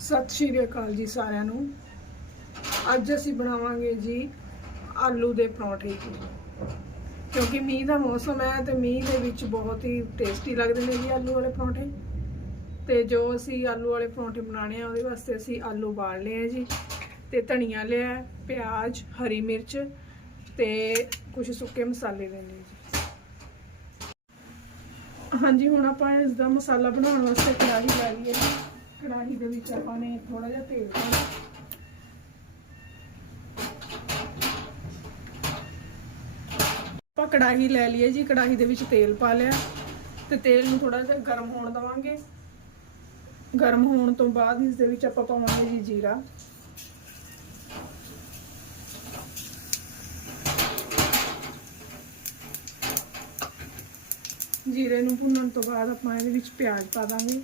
ਸਤਿ ਸ਼੍ਰੀ ਅਕਾਲ ਜੀ ਸਾਰਿਆਂ ਨੂੰ। ਅੱਜ ਅਸੀਂ ਬਣਾਵਾਂਗੇ ਜੀ ਆਲੂ ਦੇ ਪਰੌਂਠੇ। ਜੀ ਕਿਉਂਕਿ ਮੀਂਹ ਦਾ ਮੌਸਮ ਹੈ ਤੇ ਮੀਂਹ ਦੇ ਵਿੱਚ ਬਹੁਤ ਹੀ ਟੇਸਟੀ ਲੱਗਦੇ ਨੇ ਜੀ ਆਲੂ ਵਾਲੇ ਪਰੌਂਠੇ। ਤੇ ਜੋ ਅਸੀਂ ਆਲੂ ਵਾਲੇ ਪਰੌਂਠੇ ਬਣਾਉਣੇ ਆ, ਉਹਦੇ ਵਾਸਤੇ ਅਸੀਂ ਆਲੂ ਉਬਾਲ ਲਏ ਆ ਜੀ। ਤੇ ਧਨੀਆ ਲਿਆ, ਪਿਆਜ਼, ਹਰੀ ਮਿਰਚ ਤੇ ਕੁਝ ਸੁੱਕੇ ਮਸਾਲੇ ਲੈਣੇ ਜੀ। ਹਾਂਜੀ, ਹੁਣ ਆਪਾਂ ਇਸ ਦਾ ਮਸਾਲਾ ਬਣਾਉਣ ਵਾਸਤੇ ਕੜਾਹੀ ਲੈ ਲਈਏ। ਜੀ ਕੜਾਹੀ ਦੇ ਵਿੱਚ ਆਪਾਂ ਨੇ ਥੋੜਾ ਜਿਹਾ ਤੇਲ ਪਾਉਣਾ। ਆਪਾਂ ਕੜਾਹੀ ਲੈ ਲਈਏ ਜੀ, ਕੜਾਹੀ ਦੇ ਵਿੱਚ ਤੇਲ ਪਾ ਲਿਆ। ਤੇ ਤੇਲ ਨੂੰ ਥੋੜਾ ਜਿਹਾ ਗਰਮ ਹੋਣ ਦਵਾਂਗੇ। ਗਰਮ ਹੋਣ ਤੋਂ ਬਾਅਦ ਇਸ ਦੇ ਵਿੱਚ ਆਪਾਂ ਪਾਵਾਂਗੇ ਜੀ ਜੀਰਾ। ਜੀਰੇ ਨੂੰ ਭੁੰਨਣ ਤੋਂ ਬਾਅਦ ਆਪਾਂ ਇਹਦੇ ਵਿੱਚ ਪਿਆਜ਼ ਪਾ ਦਾਂਗੇ।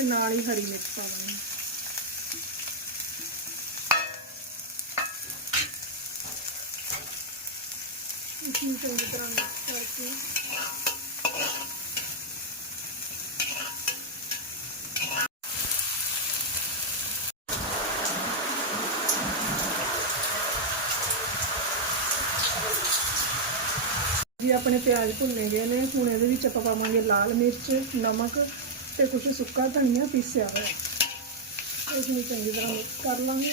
ਤੇ ਨਾਲ ਹੀ ਹਰੀ ਮਿਰਚ ਪਾ ਦਾਂਗੇ ਇਸ ਨੂੰ ਚੰਗੀ ਤਰ੍ਹਾਂ ਮਿਕਸ ਕਰਕੇ। ਜੀ, ਆਪਣੇ ਪਿਆਜ਼ ਭੁੰਨੇ ਗਏ ਨੇ। ਹੁਣ ਇਹਦੇ ਵਿੱਚ ਆਪਾਂ ਪਾਵਾਂਗੇ ਲਾਲ ਮਿਰਚ, ਨਮਕ ਤੇ ਕੁਝ ਸੁੱਕਾ ਧਨੀਆ ਪੀਸਿਆ ਹੋਇਆ। ਇਸ ਨੂੰ ਚੰਗੀ ਤਰ੍ਹਾਂ ਮਿਕਸ ਕਰ ਲਾਂਗੇ।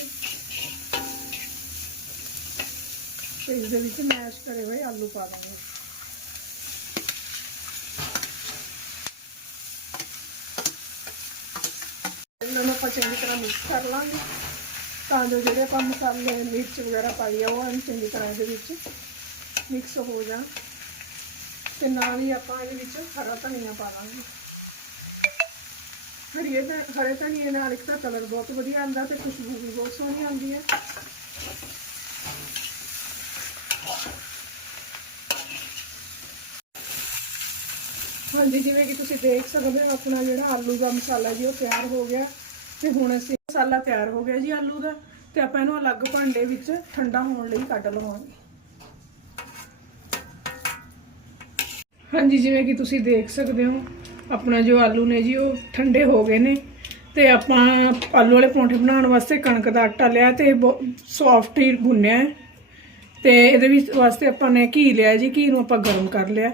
ਤੇ ਇਸ ਦੇ ਵਿੱਚ ਮੈਸ਼ ਕਰੇ ਹੋਏ ਆਲੂ ਪਾ ਦਾਂਗੇ। ਇਹਨਾਂ ਨੂੰ ਆਪਾਂ ਚੰਗੀ ਤਰ੍ਹਾਂ ਮਿਕਸ ਕਰ ਲਾਂਗੇ। ਤਾਂ ਜੋ ਜਿਹੜੇ ਆਪਾਂ ਮਸਾਲੇ, ਮਿਰਚ ਵਗੈਰਾ ਪਾਈ ਆ, ਉਹ ਐਨ ਚੰਗੀ ਤਰ੍ਹਾਂ ਇਹਦੇ ਵਿੱਚ ਮਿਕਸ ਹੋ ਜਾਣ। ਤੇ ਨਾਲ ਹੀ ਆਪਾਂ ਇਹਦੇ ਵਿੱਚ ਹਰਾ ਧਨੀਆ ਪਾ ਲਾਂਗੇ ਹਰੀਏ ਧਨ- ਹਰੇ ਧਨੀਏ ਨਾਲ ਇੱਕ ਤਾਂ ਕਲਰ ਬਹੁਤ ਵਧੀਆ ਆਉਂਦਾ ਤੇ ਖੁਸ਼ਬੂ ਵੀ ਬਹੁਤ ਸੋਹਣੀ ਆਉਂਦੀ ਹੈ। ਹਾਂਜੀ, ਜਿਵੇਂ ਕਿ ਤੁਸੀਂ ਦੇਖ ਸਕਦੇ ਹੋ, ਆਪਣਾ ਜਿਹੜਾ ਆਲੂ ਦਾ ਮਸਾਲਾ ਜੀ, ਉਹ ਤਿਆਰ ਹੋ ਗਿਆ ਤੇ ਹੁਣ ਅਸੀਂ ਮਸਾਲਾ ਤਿਆਰ ਹੋ ਗਿਆ ਜੀ ਆਲੂ ਦਾ ਤੇ ਆਪਾਂ ਇਹਨੂੰ ਅਲੱਗ ਭਾਂਡੇ ਵਿੱਚ ਠੰਡਾ ਹੋਣ ਲਈ ਕੱਢ ਲਵਾਂਗੇ। ਹਾਂਜੀ, ਜਿਵੇਂ ਕਿ ਤੁਸੀਂ ਦੇਖ ਸਕਦੇ ਹੋ ਆਪਣਾ ਜੋ ਆਲੂ ਨੇ ਜੀ, ਉਹ ਠੰਡੇ ਹੋ ਗਏ ਨੇ। ਤੇ ਆਪਾਂ ਆਲੂ ਵਾਲੇ ਪਰੌਂਠੇ ਬਣਾਉਣ ਵਾਸਤੇ ਕਣਕ ਦਾ ਆਟਾ ਲਿਆ ਤੇ ਸੌਫਟ ਹੀ ਗੁੰਨਿਆ ਹੈ। ਤੇ ਇਹਦੇ ਵਿੱਚ ਵਾਸਤੇ ਆਪਾਂ ਨੇ ਘੀ ਲਿਆ ਜੀ, ਘੀ ਨੂੰ ਆਪਾਂ ਗਰਮ ਕਰ ਲਿਆ।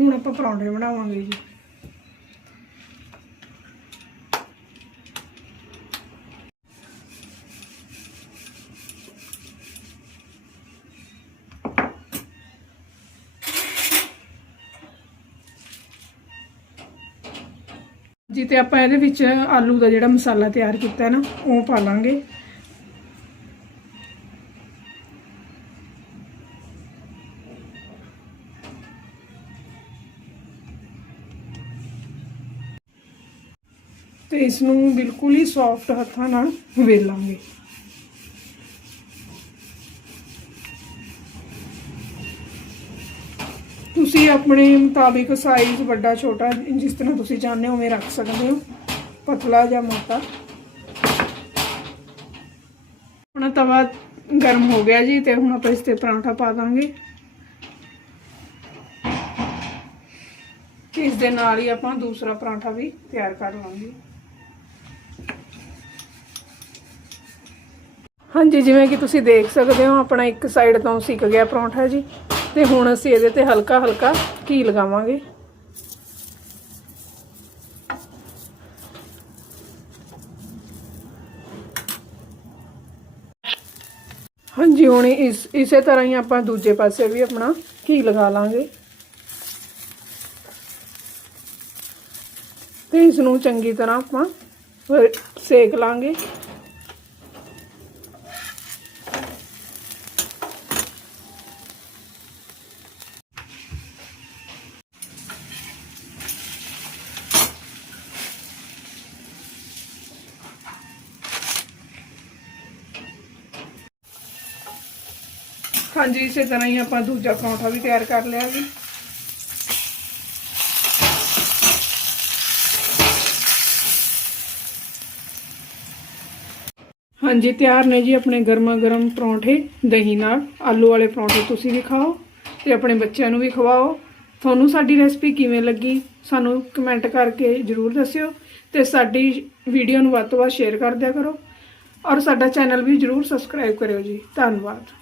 ਹੁਣ ਆਪਾਂ ਪਰੌਂਠੇ ਬਣਾਵਾਂਗੇ ਜੀ। ਜੀ ਤੇ ਆਪਾਂ ਇਹਦੇ ਵਿੱਚ ਆਲੂ ਦਾ ਜਿਹੜਾ ਮਸਾਲਾ ਤਿਆਰ ਕੀਤਾ ਹੈ ਨਾ, ਉਹ ਪਾ ਲਾਂਗੇ। ਤੇ ਇਸ ਨੂੰ ਬਿਲਕੁਲ ਹੀ ਸੌਫਟ ਹੱਥਾਂ ਨਾਲ ਵੇਲਾਂਗੇ। ਤੁਸੀਂ ਆਪਣੇ ਮੁਤਾਬਿਕ ਸਾਈਜ਼ ਵੱਡਾ, ਛੋਟਾ, ਜਿਸ ਤਰ੍ਹਾਂ ਤੁਸੀਂ ਚਾਹੁੰਦੇ ਹੋ, ਉਵੇਂ ਰੱਖ ਸਕਦੇ ਹੋ। ਪਤਲਾ ਜਾਂ ਮੋਟਾ। ਆਪਣਾ ਤਵਾ ਗਰਮ ਹੋ ਗਿਆ ਜੀ, ਤੇ ਹੁਣ ਆਪਾਂ ਇਸ ਤੇ ਪਰਾਂਠਾ ਪਾ ਦਾਂਗੇ। ਇਸ ਦੇ ਨਾਲ ਹੀ ਆਪਾਂ ਦੂਸਰਾ ਪਰਾਂਠਾ ਵੀ ਤਿਆਰ ਕਰ ਲਾਂਗੇ। ਹਾਂਜੀ, ਜਿਵੇਂ ਕਿ ਤੁਸੀਂ ਦੇਖ ਸਕਦੇ ਹੋ, ਆਪਣਾ ਇੱਕ ਸਾਈਡ ਤੋਂ ਸਿੱਕ ਗਿਆ ਪਰੌਂਠਾ ਜੀ। ਤੇ ਹੁਣ ਅਸੀਂ ਇਹਦੇ ਤੇ ਹਲਕਾ ਹਲਕਾ ਘੀ ਲਗਾਵਾਂਗੇ। ਹਾਂਜੀ, ਹੁਣ ਇਸ, ਇਸੇ ਤਰ੍ਹਾਂ ਹੀ ਆਪਾਂ ਦੂਜੇ ਪਾਸੇ ਵੀ ਆਪਣਾ ਘੀ ਲਗਾ ਲਾਂਗੇ। ਤੇ ਇਸ ਨੂੰ ਚੰਗੀ ਤਰ੍ਹਾਂ ਆਪਾਂ ਸੇਕ ਲਾਂਗੇ। ਹਾਂਜੀ, ਇਸੇ ਤਰ੍ਹਾਂ ਹੀ ਆਪਾਂ ਦੂਜਾ ਪਰੌਂਠਾ ਵੀ ਤਿਆਰ ਕਰ ਲਿਆ ਜੀ। ਹਾਂਜੀ, ਤਿਆਰ ਨੇ ਜੀ ਆਪਣੇ ਗਰਮਾ ਗਰਮ ਪਰੌਂਠੇ ਦਹੀਂ ਨਾਲ। ਆਲੂ ਵਾਲੇ ਪਰੌਂਠੇ ਤੁਸੀਂ ਵੀ ਖਾਓ ਤੇ ਆਪਣੇ ਬੱਚਿਆਂ ਨੂੰ ਵੀ ਖਵਾਓ। ਤੁਹਾਨੂੰ ਸਾਡੀ ਰੈਸਪੀ ਕਿਵੇਂ ਲੱਗੀ, ਸਾਨੂੰ ਕਮੈਂਟ ਕਰਕੇ ਜਰੂਰ ਦੱਸਿਓ ਤੇ ਸਾਡੀ ਵੀਡੀਓ ਨੂੰ ਵੱਧ ਤੋਂ ਵੱਧ ਸ਼ੇਅਰ ਕਰ ਦਿਆ ਕਰੋ। ਔਰ ਸਾਡਾ ਚੈਨਲ ਵੀ ਜਰੂਰ ਸਬਸਕ੍ਰਾਈਬ ਕਰਿਓ ਜੀ। ਧੰਨਵਾਦ।